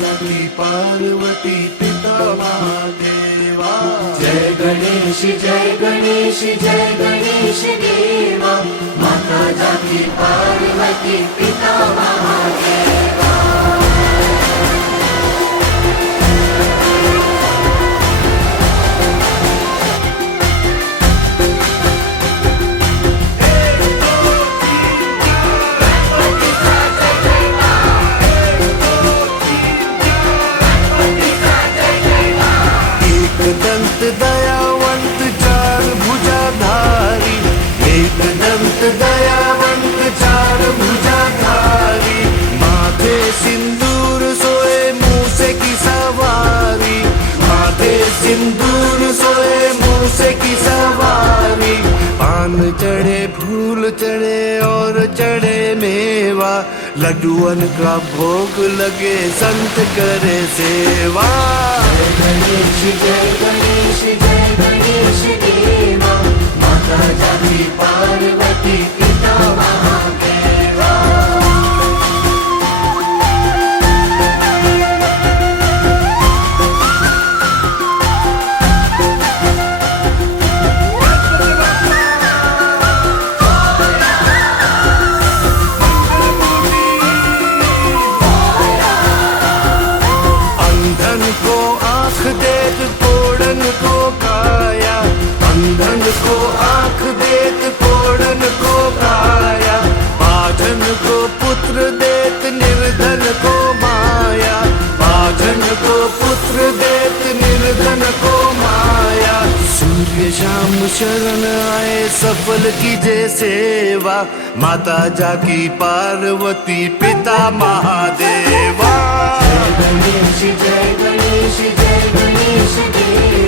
जाकी पार्वती पिता महादेवा। जय गणेश जय गणेश जय गणेश देवा, माता जाकी पार्वती पिता महादेवा। दंत दयावंत चार भुजाधारी, एक दंत दयावंत चार भुजाधारी, माथे सिंदूर सोए मूसे की सवारी, माथे सिंदूर सोए मूसे की सवारी। पान चढ़े फूल चढ़े और चढ़े मेवा, लड्डुअन का भोग लगे संत करे सेवा। जय गणेश जय गणेश जय गणेश देवा, माता जाकी पार्वती पिता महादेवा। अंधन को आँख देत कोड़न को काया, अंधन को आँख देत कोड़न को काया, बाझन को पुत्र देत निर्धन को माया, बाझन को पुत्र देत निर्धन को माया। सूर्य शाम शरण आए सफल कीजे सेवा, माता जाकी पार्वती पिता महादेवा। जय गणेश जय गणेश जय गणेश देवा।